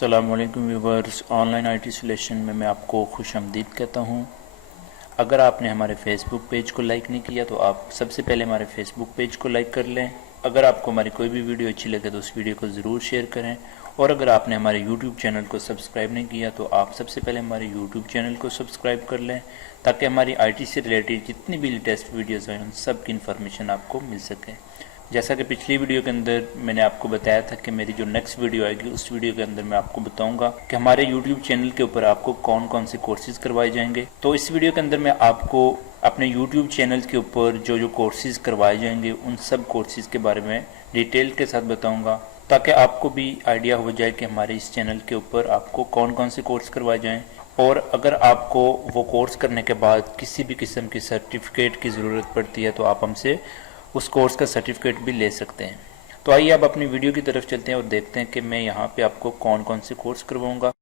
अस्सलामुअलैकुम viewers, online IT solution में मैं आपको खुशामदीद कहता हूं। अगर आपने हमारे फेसबुक पेज को लाइक नहीं किया तो आप सबसे पहले हमारे फेसबुक पेज को लाइक कर लें। अगर आपको हमारी कोई भी वीडियो अच्छी लगे तो उस वीडियो को ज़रूर शेयर करें। और अगर आपने हमारे यूट्यूब चैनल को सब्सक्राइब नहीं किया तो आप सबसे पहले हमारे यूट्यूब चैनल को सब्सक्राइब कर लें, ताकि हमारी आईटी से रिलेटेड जितनी भी लेटेस्ट वीडियोज़ हैं उन सब की इन्फॉर्मेशन आपको मिल सके। जैसा कि पिछली वीडियो के अंदर मैंने आपको बताया था कि मेरी जो नेक्स्ट वीडियो आएगी उस वीडियो के अंदर मैं आपको बताऊंगा कि हमारे YouTube चैनल के ऊपर आपको कौन कौन से कोर्सेज करवाए जाएंगे। तो इस वीडियो के अंदर मैं आपको अपने YouTube चैनल के ऊपर जो जो कोर्सेज करवाए जाएंगे उन सब कोर्सेज के बारे में डिटेल के साथ बताऊंगा, ताकि आपको भी आइडिया हो जाए कि हमारे इस चैनल के ऊपर आपको कौन कौन से कोर्स करवाए जाएँ। और अगर आपको वो कोर्स करने के बाद किसी भी किस्म की सर्टिफिकेट की ज़रूरत पड़ती है तो आप हमसे उस कोर्स का सर्टिफिकेट भी ले सकते हैं। तो आइए अब अपनी वीडियो की तरफ चलते हैं और देखते हैं कि मैं यहाँ पे आपको कौन कौन से कोर्स करवाऊंगा।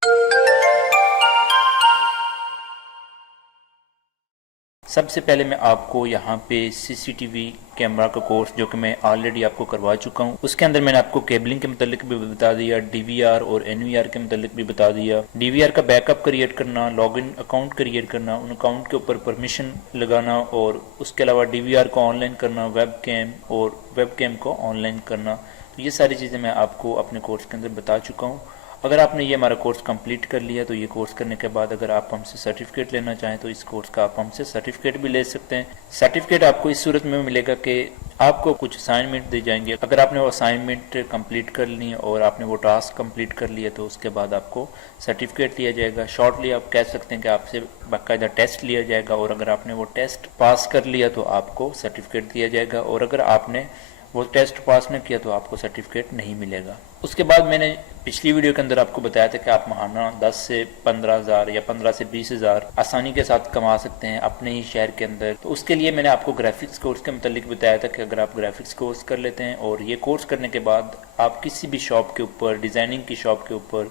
सबसे पहले मैं आपको यहाँ पे सीसीटीवी कैमरा का कोर्स, जो कि मैं ऑलरेडी आपको करवा चुका हूँ, उसके अंदर मैंने आपको केबलिंग के मतलब भी बता दिया, डीवीआर और एनवीआर के मतलब भी बता दिया। डीवीआर का बैकअप क्रिएट करना, लॉगिन अकाउंट क्रिएट करना, उन अकाउंट के ऊपर परमिशन लगाना, और उसके अलावा डीवीआर को ऑनलाइन करना, वेबकैम और वेबकैम को ऑनलाइन करना। तो ये सारी चीज़ें मैं आपको अपने कोर्स के अंदर बता चुका हूँ। अगर आपने ये हमारा कोर्स कंप्लीट कर लिया तो ये कोर्स करने के बाद अगर आप हमसे सर्टिफिकेट लेना चाहें तो इस कोर्स का आप हमसे सर्टिफिकेट भी ले सकते हैं। सर्टिफिकेट आपको इस सूरत में मिलेगा कि आपको कुछ असाइनमेंट दी जाएंगे। अगर आपने वो असाइनमेंट कंप्लीट कर ली और आपने वो टास्क कंप्लीट कर लिया तो उसके बाद आपको सर्टिफिकेट दिया जाएगा। शॉर्टली आप कह सकते हैं कि आपसे बाकायदा टेस्ट लिया जाएगा, और अगर आपने वो टेस्ट पास कर लिया तो आपको सर्टिफिकेट दिया जाएगा, और अगर आपने वो टेस्ट पास न किया तो आपको सर्टिफिकेट नहीं मिलेगा। उसके बाद मैंने पिछली वीडियो के अंदर आपको बताया था कि आप महाना 10 से 15,000 या 15 से 20,000 आसानी के साथ कमा सकते हैं अपने ही शहर के अंदर। तो उसके लिए मैंने आपको ग्राफिक्स कोर्स के मतलब बताया था कि अगर आप ग्राफिक्स कोर्स कर लेते हैं और ये कोर्स करने के बाद आप किसी भी शॉप के ऊपर, डिज़ाइनिंग की शॉप के ऊपर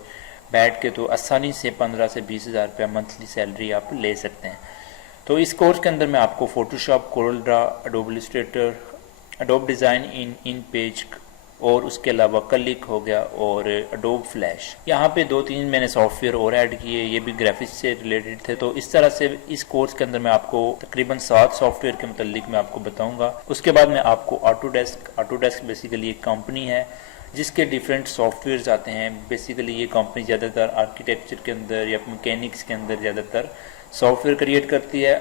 बैठ के तो आसानी से 15 से 20,000 रुपया मंथली सैलरी आप ले सकते हैं। तो इस कोर्स के अंदर मैं आपको Photoshop, Corel Draw, adobe Illustrator, adobe design in page और उसके अलावा क्लिक हो गया और एडोब फ्लैश, यहाँ पे 2-3 मैंने सॉफ्टवेयर और ऐड किए, ये भी ग्राफिक्स से रिलेटेड थे। तो इस तरह से इस कोर्स के अंदर मैं आपको तकरीबन 7 सॉफ्टवेयर के मतलब मैं आपको बताऊंगा। उसके बाद मैं आपको ऑटोडेस्क बेसिकली एक कंपनी है जिसके डिफरेंट सॉफ्टवेयर्स आते हैं। बेसिकली ये कंपनी ज़्यादातर आर्किटेक्चर के अंदर या मैकेनिक्स के अंदर ज़्यादातर सॉफ्टवेयर क्रिएट करती है।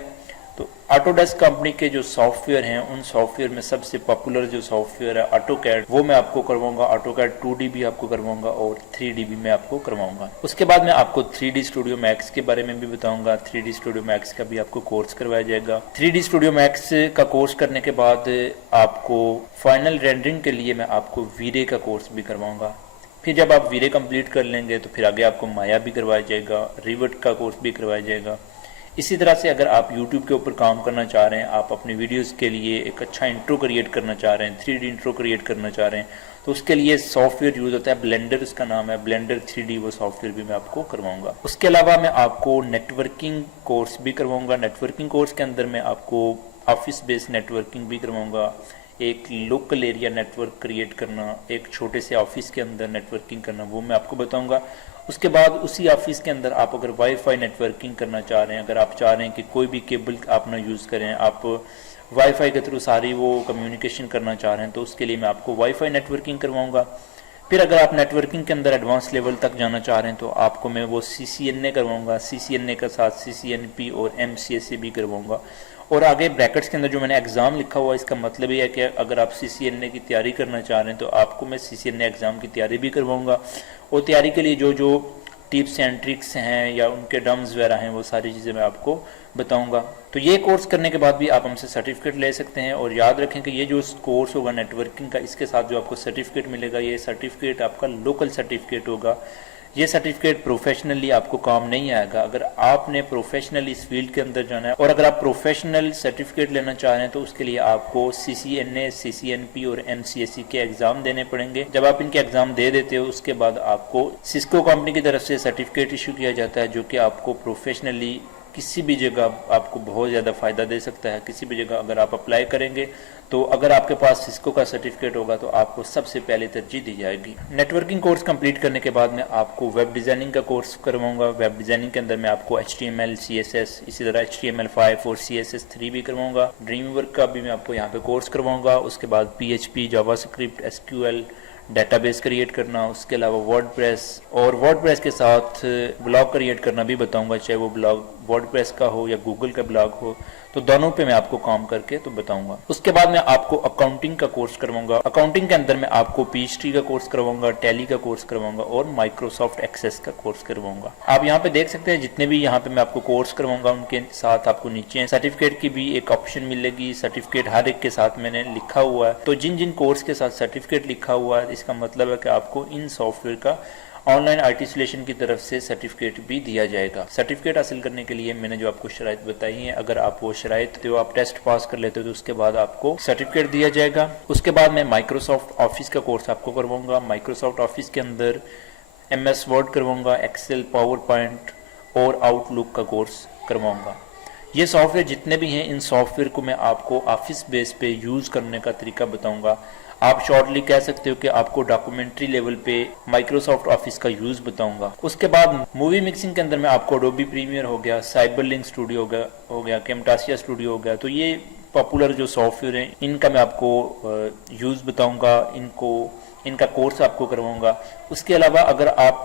तो ऑटोडेस्क कंपनी के जो सॉफ्टवेयर हैं उन सॉफ्टवेयर में सबसे पॉपुलर जो सॉफ्टवेयर है ऑटोकैड, वो मैं आपको करवाऊंगा। ऑटोकैड 2D भी आपको करवाऊंगा और 3D भी मैं आपको करवाऊंगा। उसके बाद मैं आपको 3D स्टूडियो मैक्स के बारे में भी बताऊंगा। 3D स्टूडियो मैक्स का भी आपको कोर्स करवाया जाएगा। 3D स्टूडियो मैक्स का कोर्स करने के बाद आपको फाइनल रेंडरिंग के लिए मैं आपको वीरे का कोर्स भी करवाऊंगा। फिर जब आप वीरे कंप्लीट कर लेंगे तो फिर आगे आपको माया भी करवाया जाएगा, रिवर्ट का कोर्स भी करवाया जाएगा। इसी तरह से अगर आप YouTube के ऊपर काम करना चाह रहे हैं, आप अपने वीडियोस के लिए एक अच्छा इंट्रो क्रिएट करना चाह रहे हैं, 3D इंट्रो क्रिएट करना चाह रहे हैं, तो उसके लिए सॉफ्टवेयर यूज़ होता है ब्लेंडर, उसका नाम है ब्लेंडर 3D, वो सॉफ्टवेयर भी मैं आपको करवाऊंगा। उसके अलावा मैं आपको नेटवर्किंग कोर्स भी करवाऊंगा। नेटवर्किंग कोर्स के अंदर मैं आपको ऑफिस बेस्ड नेटवर्किंग भी करवाऊंगा, एक लोकल एरिया नेटवर्क क्रिएट करना, एक छोटे से ऑफिस के अंदर नेटवर्किंग करना, वो मैं आपको बताऊंगा। उसके बाद उसी ऑफिस के अंदर आप अगर वाईफाई नेटवर्किंग करना चाह रहे हैं, अगर आप चाह रहे हैं कि कोई भी केबल आप ना यूज़ करें, आप वाईफाई के थ्रू सारी वो कम्युनिकेशन करना चाह रहे हैं, तो उसके लिए मैं आपको वाईफाई नेटवर्किंग करवाऊंगा। फिर अगर आप नेटवर्किंग के अंदर एडवांस लेवल तक जाना चाह रहे हैं तो आपको मैं वो CCNA करवाऊंगा। CCNA के साथ CCNP और MCSA भी करवाऊंगा। और आगे ब्रैकेट्स के अंदर जो मैंने एग्ज़ाम लिखा हुआ है, इसका मतलब ये है कि अगर आप CCNA की तैयारी करना चाह रहे हैं तो आपको मैं CCNA एग्ज़ाम की तैयारी भी करवाऊंगा। और तैयारी के लिए जो जो टिप्स एंड ट्रिक्स हैं या उनके डम्स वगैरह हैं वो सारी चीज़ें मैं आपको बताऊंगा। तो ये कोर्स करने के बाद भी आप हमसे सर्टिफिकेट ले सकते हैं। और याद रखें कि ये जो कोर्स होगा नेटवर्किंग का, इसके साथ जो आपको सर्टिफिकेट मिलेगा, ये सर्टिफिकेट आपका लोकल सर्टिफिकेट होगा। ये सर्टिफिकेट प्रोफेशनली आपको काम नहीं आएगा। अगर आपने प्रोफेशनल इस फील्ड के अंदर जाना है और अगर आप प्रोफेशनल सर्टिफिकेट लेना चाह रहे हैं तो उसके लिए आपको CCNA, CCNP और MCSE के एग्जाम देने पड़ेंगे। जब आप इनके एग्जाम दे देते हो उसके बाद आपको सिस्को कंपनी की तरफ से सर्टिफिकेट इशू किया जाता है, जो कि आपको प्रोफेशनली किसी भी जगह आपको बहुत ज़्यादा फ़ायदा दे सकता है। किसी भी जगह अगर आप अप्लाई करेंगे तो अगर आपके पास सिस्को का सर्टिफिकेट होगा तो आपको सबसे पहले तरजीह दी जाएगी। नेटवर्किंग कोर्स कंप्लीट करने के बाद मैं आपको वेब डिज़ाइनिंग का कोर्स करवाऊंगा। वेब डिज़ाइनिंग के अंदर मैं आपको HTML, CSS, इसी तरह HTML5 और CSS3 भी करवाऊंगा। ड्रीमवर्क का भी मैं आपको यहाँ पे कोर्स करवाऊंगा। उसके बाद PHP, JavaScript, SQL, database create करना, उसके अलावा वर्डप्रेस और वर्डप्रेस के साथ ब्लॉग क्रिएट करना भी बताऊंगा, चाहे वो ब्लॉग वर्डप्रेस का हो या गूगल का ब्लॉग हो, तो दोनों पे मैं आपको काम करके तो बताऊंगा। उसके बाद मैं आपको अकाउंटिंग का कोर्स करवाऊंगा। अकाउंटिंग के अंदर मैं आपको PHP का कोर्स करवाऊंगा, टैली का कोर्स करवाऊंगा और माइक्रोसॉफ्ट एक्सेस का कोर्स करवाऊंगा। आप यहाँ पे देख सकते हैं जितने भी यहाँ पे मैं आपको कोर्स करवाऊंगा उनके साथ आपको नीचे सर्टिफिकेट की भी एक ऑप्शन मिलेगी। सर्टिफिकेट हर एक के साथ मैंने लिखा हुआ है, तो जिन जिन कोर्स के साथ सर्टिफिकेट लिखा हुआ है इसका मतलब है कि आपको इन सॉफ्टवेयर का ऑनलाइन आर्टिसुलेशन की तरफ से सर्टिफिकेट भी दिया जाएगा। सर्टिफिकेट हासिल करने के लिए मैंने जो आपको शराइत बताई हैं, अगर आप वो शराइत जो आप टेस्ट पास कर लेते हो तो उसके बाद आपको सर्टिफिकेट दिया जाएगा। उसके बाद मैं माइक्रोसॉफ्ट ऑफिस का कोर्स आपको करवाऊंगा। माइक्रोसॉफ्ट ऑफिस के अंदर MS वर्ड करवाऊंगा, एक्सेल, पावर पॉइंट और आउटलुक का कोर्स करवाऊंगा। ये सॉफ्टवेयर जितने भी हैं इन सॉफ्टवेयर को मैं आपको ऑफिस बेस पे यूज़ करने का तरीका बताऊंगा। आप शॉर्टली कह सकते हो कि आपको डॉक्यूमेंट्री लेवल पे माइक्रोसॉफ्ट ऑफिस का यूज बताऊंगा। उसके बाद मूवी मिक्सिंग के अंदर मैं आपको एडोबी प्रीमियर हो गया, साइबरलिंक स्टूडियो हो गया, कैमटासिया स्टूडियो हो गया, तो ये पॉपुलर जो सॉफ्टवेयर हैं इनका मैं आपको यूज बताऊंगा, इनका कोर्स आपको करवाऊंगा। उसके अलावा अगर आप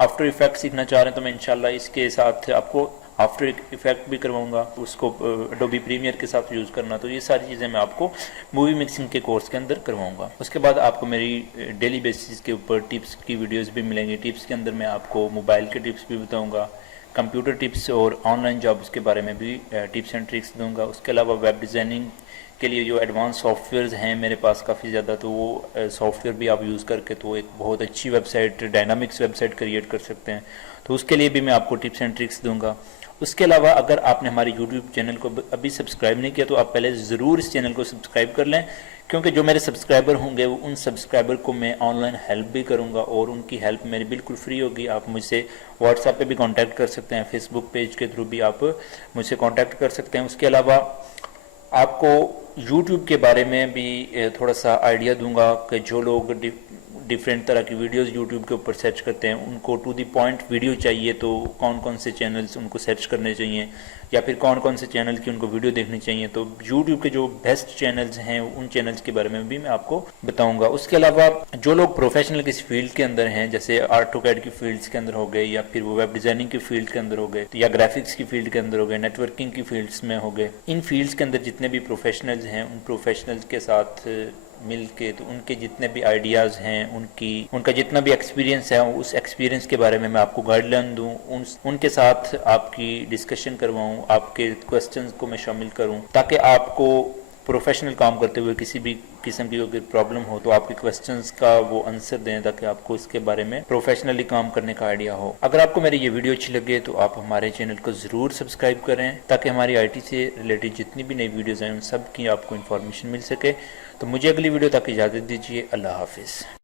आफ्टर इफेक्ट सीखना चाह रहे हैं तो मैं इंशाल्लाह इसके साथ आपको आफ्टर इफेक्ट भी करवाऊंगा, उसको एडोबी प्रीमियर के साथ यूज़ करना। तो ये सारी चीज़ें मैं आपको मूवी मिक्सिंग के कोर्स के अंदर करवाऊंगा। उसके बाद आपको मेरी डेली बेसिस के ऊपर टिप्स की वीडियोस भी मिलेंगी। टिप्स के अंदर मैं आपको मोबाइल के टिप्स भी बताऊंगा, कंप्यूटर टिप्स और ऑनलाइन जॉब्स के बारे में भी टिप्स एंड ट्रिक्स दूंगा। उसके अलावा वेब डिज़ाइनिंग के लिए जो एडवांस सॉफ्टवेयर्स हैं मेरे पास काफ़ी ज़्यादा, तो वो सॉफ्टवेयर भी आप यूज़ करके तो एक बहुत अच्छी वेबसाइट, डायनामिक्स वेबसाइट क्रिएट कर सकते हैं। तो उसके लिए भी मैं आपको टिप्स एंड ट्रिक्स दूंगा। उसके अलावा अगर आपने हमारे YouTube चैनल को अभी सब्सक्राइब नहीं किया तो आप पहले ज़रूर इस चैनल को सब्सक्राइब कर लें, क्योंकि जो मेरे सब्सक्राइबर होंगे उन सब्सक्राइबर को मैं ऑनलाइन हेल्प भी करूंगा और उनकी हेल्प मेरी बिल्कुल फ्री होगी। आप मुझसे व्हाट्सएप पे भी कांटेक्ट कर सकते हैं, फेसबुक पेज के थ्रू भी आप मुझसे कांटेक्ट कर सकते हैं। उसके अलावा आपको YouTube के बारे में भी थोड़ा सा आइडिया दूंगा कि जो लोग डिफरेंट तरह की वीडियोस YouTube के ऊपर सर्च करते हैं, उनको टू द पॉइंट वीडियो चाहिए तो कौन कौन से चैनल्स उनको सर्च करने चाहिए या फिर कौन कौन से चैनल की उनको वीडियो देखनी चाहिए। तो YouTube के जो बेस्ट चैनल्स हैं उन चैनल्स के बारे में भी मैं आपको बताऊंगा। उसके अलावा जो लोग प्रोफेशनल किसी फील्ड के अंदर हैं, जैसे AutoCAD की फील्ड्स के अंदर हो गए या फिर वो वेब डिज़ाइनिंग की फील्ड के अंदर हो गए या ग्राफिक्स की फील्ड के अंदर हो गए, नेटवर्किंग की फील्ड्स में हो गए, इन फील्ड्स के अंदर जितने भी प्रोफेशनल्स हैं उन प्रोफेशनल्स के साथ मिल के तो उनके जितने भी आइडियाज़ हैं, उनका जितना भी एक्सपीरियंस है, उस एक्सपीरियंस के बारे में मैं आपको गाइडलाइन दूं, उनके साथ आपकी डिस्कशन करवाऊं, आपके क्वेश्चंस को मैं शामिल करूं, ताकि आपको प्रोफेशनल काम करते हुए किसी भी किस्म की अगर प्रॉब्लम हो तो आपके क्वेश्चंस का वो आंसर दें, ताकि आपको इसके बारे में प्रोफेशनली काम करने का आइडिया हो। अगर आपको मेरी ये वीडियो अच्छी लगे तो आप हमारे चैनल को ज़रूर सब्सक्राइब करें, ताकि हमारी IT से रिलेटेड जितनी भी नई वीडियोज़ हैं उन सब की आपको इन्फॉर्मेशन मिल सके। तो मुझे अगली वीडियो तक इजाज़त दीजिए। अल्लाह हाफिज़।